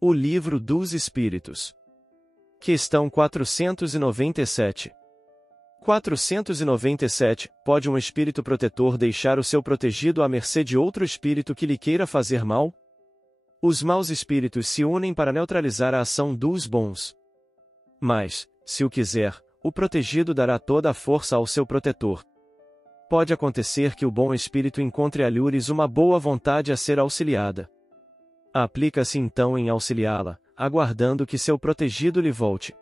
O Livro dos Espíritos. Questão 497. 497. Pode um espírito protetor deixar o seu protegido à mercê de outro espírito que lhe queira fazer mal? Os maus espíritos se unem para neutralizar a ação dos bons. Mas, se o quiser, o protegido dará toda a força ao seu protetor. Pode acontecer que o bom espírito encontre alhures uma boa vontade a ser auxiliada. Aplica-se então em auxiliá-la, aguardando que seu protegido lhe volte.